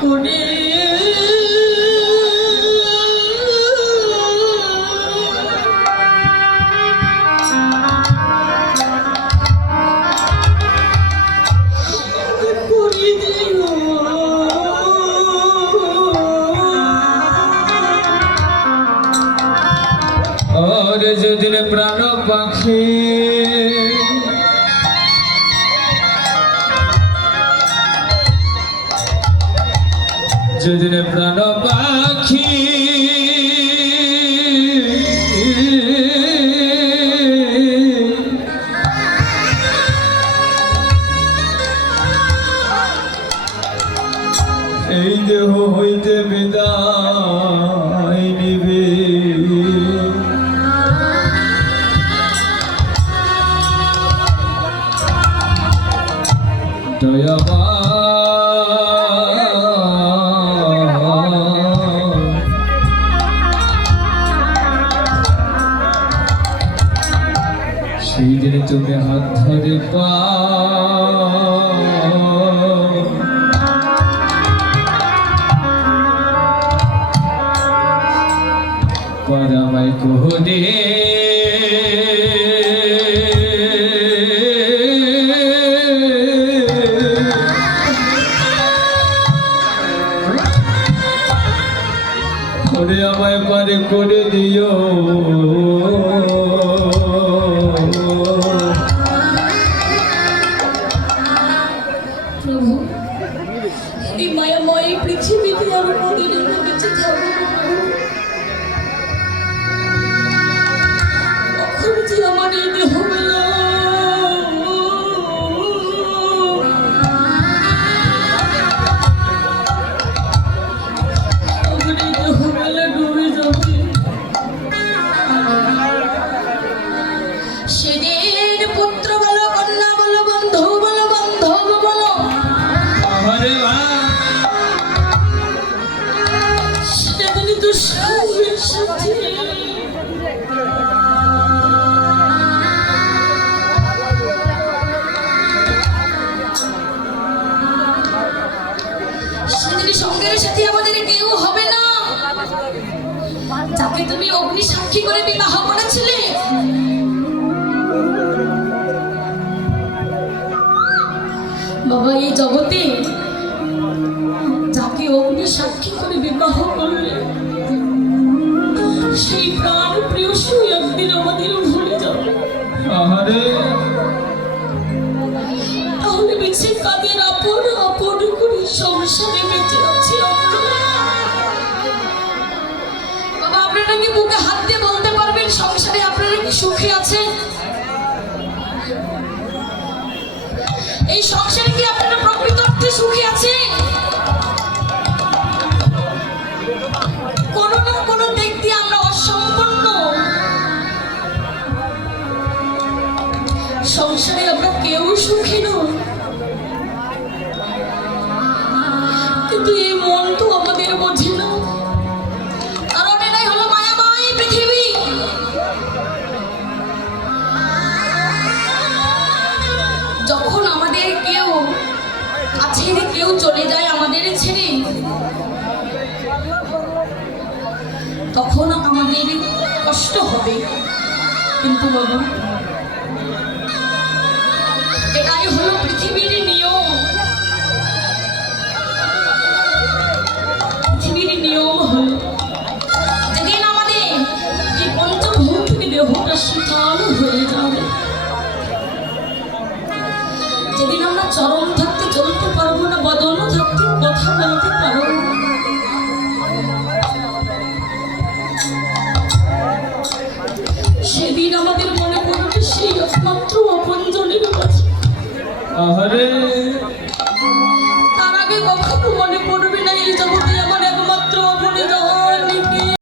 করে যেদিন প্রাণ পাখি যেদিন প্রাণ পাখি এই দেহ হইতে বিদায় নিবে সেই দিন তুমি হাত ধরে পারামাই কোহদে আমায় পারে করে দিও প্রভু এই মায়াময় পৃথিবীতে আমি কতদিন বেঁচে থাকবো কখন যে আমার এই দেহ সঙ্গের সাথে আমাদের কেউ হবে না যাকে তুমি অগ্নি সাক্ষী করে বিবাহ করেছিলে বাবা এই জগতে যাকে অগ্নি সাক্ষী করে বিবাহ করলে সেই প্রাণ প্রিয় সুই একদিন আমাদের ভুলে যাবে তাহলে বেঁচে কাদের আপন আপন করে সংসারে বেঁচে আছি বাবা আপনারা কি বুকে হাত দিয়ে বলতে পারবেন সংসারে আপনারা কি সুখী আছেন এই সংসারে কি আপনারা প্রকৃত অর্থে সুখী আছেন কোনো না কোনো দিক দিয়ে আমরা অসম্পূর্ণ সংসারে আমরা কেউ সুখী নই কিন্তু এই মন তো আমাদের বোঝে না কারণ এটাই হলো মায়াময় পৃথিবী যখন আমাদের কেউ ছেড়ে কেউ চলে যায় আমাদের ছেড়ে তখন আমাদের কষ্ট হবে কিন্তু বাবা এটাই হলো পৃথিবীর নিয়ম পৃথিবীর নিয়ম হলো যেদিন আমাদের এই পঞ্চভৌতিক দেহটা শীতল হয়ে যাবে যেদিন আমরা চরম থাকতে চলতে পারবো না বদনও থাকতে কথা বলতে পারবো না সেদিন আমাদের মনে পড়বে সেই একমাত্র আপনজনের কথা আহারে